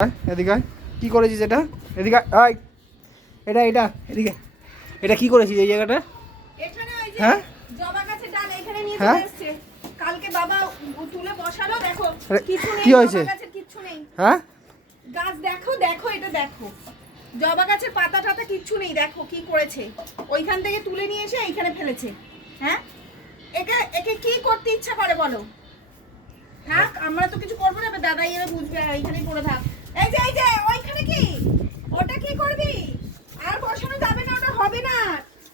এদিকে কি করেছিস এটা? এদিকে আয়। এটা এটা এদিকে এটা কি করেছিস এই জায়গাটা? এখানে ওই যে হ্যাঁ জবা গাছের ডাল এখানে নিয়ে হ্যাঁ? চলে এসেছে। কালকে বাবা তুলে বসালো, দেখো কিছু নেই, কি হয়েছে? জবা গাছের কিচ্ছু নেই। হ্যাঁ গাছ দেখো, দেখো এটা দেখো, জবা গাছের পাতা টাতা কিচ্ছু নেই, দেখো কি করেছে। ওইখান থেকে তুলে নিয়ে এসে এইখানে ফেলেছে। হ্যাঁ, একে একে কি করতে ইচ্ছা করে বলো? থাক, আমরা তো কিছু করবো না, দাদাই এরা বুঝবে, এইখানেই পড়ে থাক। এই যে ওইখানে কি, ওটা কি করবি? আর বসানো যাবে না, ওটা হবে না।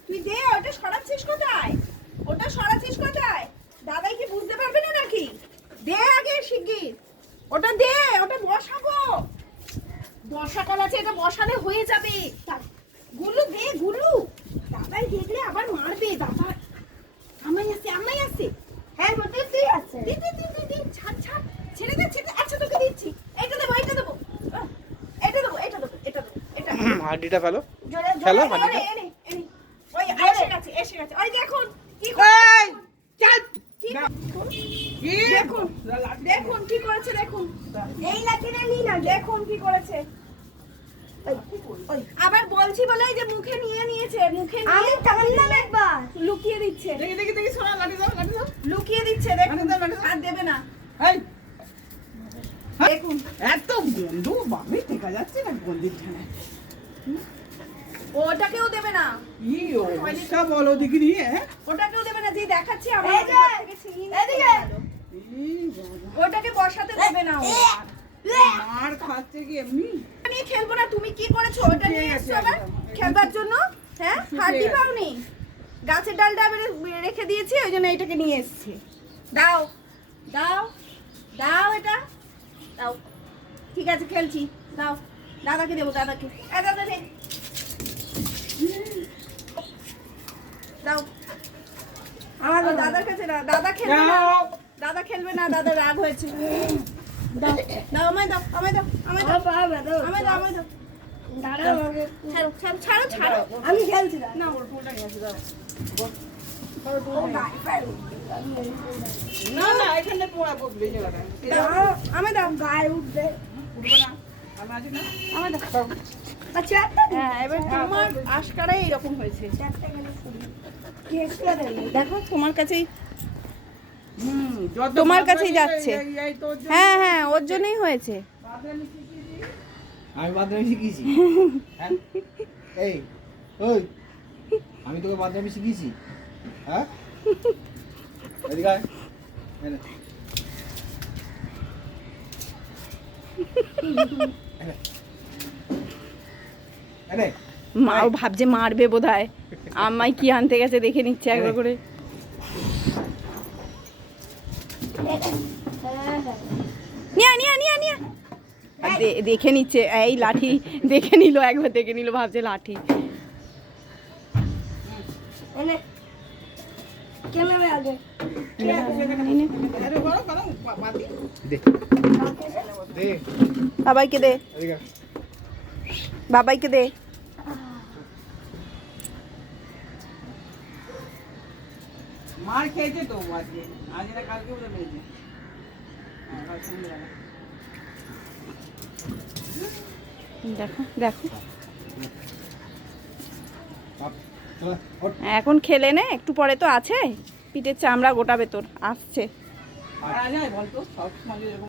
তুই দে, ওটা সরাচ্ছিস কোথায়? ওটা সরাচ্ছিস কোথায়? দাদাই কি বুঝতে পারবে না নাকি? দে আগে শিগগির, ওটা দে, ওটা বসাবো। বর্ষাকাল আছে, এটা বসালে হয়ে যাবে। গুলু দে, গুলু। দাদাই দেখলে আবার মারবে। দাদা আমাই আসছে। হ্যাঁ বলতে আছে। দি ছাড় ছেড়ে দে। আচ্ছা তোকে দিচ্ছি, এটা দেবো। এটা হাড্ডিটা ফেলো। ফেলো হাড্ডিটা। ওই এসে গেছে। ওই দেখুন কি দেখুন কি করেছে, দেখুন এই লাঠিটা নি না, দেখুন কি করেছে। আবার বলছি বলে যে মুখে নিয়েছে, মুখে নিয়ে আমি টানলাম একবার, লুকিয়ে দিচ্ছে। দেখি সোনা, লাঠি দাও। লুকিয়ে দিচ্ছে, দেখুন আর দেবে না। এই দেখুন এত গন্ধ বামে দেখা যাচ্ছে না গন্ধির ঠানে। ওটাকেও দেবে না। কি অবস্থা বলো দেখি রে। ওটাকেও দেবে না, যে দেখাচ্ছি আমার হাত থেকে ছিনিয়ে নিয়ে গেল। ওটাকে বসাতে দেবে না ও। মার খাচ্ছে কি এমনি? আমি খেলবো না, তুমি কি করেছো? ওটা নিয়ে এসছো আবার খেলবার জন্য? হ্যাঁ, হাড্ডি পাওনি? গাছের ডালটা আমি রেখে দিয়েছি, ওই জন্য এটাকে নিয়ে এসেছি। দাও এটা দাও। ঠিক আছে, খেলছি, দাও। দাদাকে দেবো, দাদাকে। দাদা দে, দাও। আমার দাদার কাছে না, দাদা খেলবে না। দাদা খেলবে না, দাদা রাগ হয়েছে। দাও, আমায় দাও। ছাড়ো। আমি খেলছি না। ওর ফোনটা গেছে, দাও। না এখানে পোড়া পড়বে জায়গাটা। আমায় দাও, গায়ে উঠবে। উঠবে না, আমি আছি না। আমায় দাও। আচ্ছা, হ্যাঁ, এবার তোমার আশকারাই এরকম হয়েছে। দেখো তোমার কাছেই, তোমার কাছেই যাচ্ছে। হ্যাঁ, ওর জন্যই হয়েছে। আমি বাদরামি শিখিয়েছি? হ্যাঁ এই ওই আমি তোকে বাদরামি শিখিয়েছি? হ্যাঁ এদিকে আয়। মাও ভাবছে মারবে বোধহয়, আমায় কি আনতে গেছে দেখে নিচ্ছে একবার করে। নিয়া দেখে নিচ্ছে, এই লাঠি দেখে নিল, একবার দেখে নিল, ভাবছে লাঠি। বাবাইকে দে, বাবাইকে দে। মার খেয়েছে তো আজকে, আজ না কালকে বলে পেয়েছে। দেখো এখন খেলে নে, একটু পরে তো আছে, পিঠের চামড়া গোটাবে তোর, আসছে। বলতো সব সময়